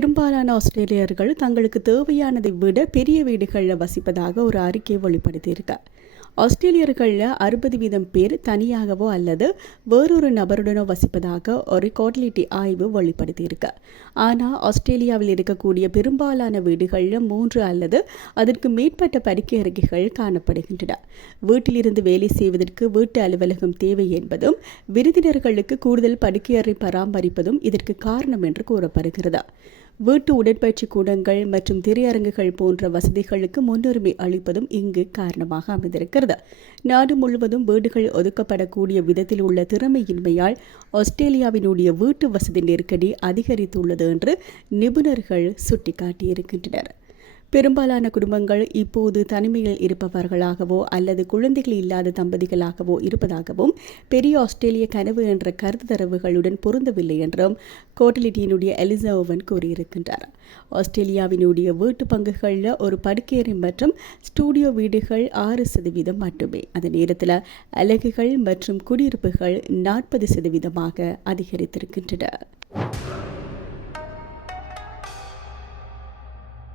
பெரும்பாலான ஆஸ்திரேலியர்கள் தங்களுக்கு தேவையானதை விட பெரிய வீடுகளில் வசிப்பதாக ஒரு அறிக்கை வெளிப்படுத்தியிருக்கு. ஆஸ்திரேலியர்களில் 60% பேர் தனியாகவோ அல்லது வேறொரு நபருடனோ வசிப்பதாக ஒரு கோட்டலிட்டி ஆய்வு வெளிப்படுத்தியிருக்கு. ஆனால் ஆஸ்திரேலியாவில் இருக்கக்கூடிய பெரும்பாலான வீடுகளில் 3 அல்லது அதற்கு மேற்பட்ட படுக்கை அறைகள் காணப்படுகின்றன. வீட்டிலிருந்து வேலை செய்வதற்கு வீட்டு அலுவலகம் தேவை என்பதும் விருந்தினர்களுக்கு கூடுதல் படுக்கையறை பராமரிப்பதும் இதற்கு காரணம் என்று கூறப்படுகிறது. வீட்டு உடற்பயிற்சி கூடங்கள் மற்றும் திரையரங்குகள் போன்ற வசதிகளுக்கு முன்னுரிமை அளிப்பதும் இங்கு காரணமாக அமைந்திருக்கிறது. நாடு முழுவதும் வீடுகள் ஒதுக்கப்படக்கூடிய விதத்தில் உள்ள திறமையின்மையால் ஆஸ்திரேலியாவினுடைய வீட்டு வசதி நெருக்கடி அதிகரித்துள்ளது என்று நிபுணர்கள் சுட்டிக்காட்டியிருக்கின்றனர். பெரும்பாலான குடும்பங்கள் இப்போது தனிமையில் இருப்பவர்களாகவோ அல்லது குழந்தைகள் இல்லாத தம்பதிகளாகவோ இருப்பதாகவும் பெரிய ஆஸ்திரேலிய கனவு என்ற கருத்து தரவுகளுடன் பொருந்தவில்லை என்றும் கோட்டலிட்டியினுடைய எலிசா ஓவன் கூறியிருக்கின்றார். ஆஸ்திரேலியாவினுடைய வீட்டு பங்குகளில் ஒரு படுக்கையறை மற்றும் ஸ்டூடியோ வீடுகள் 6% மட்டுமே. அதே நேரத்தில் அலகுகள் மற்றும் குடியிருப்புகள் 40% அதிகரித்திருக்கின்றன.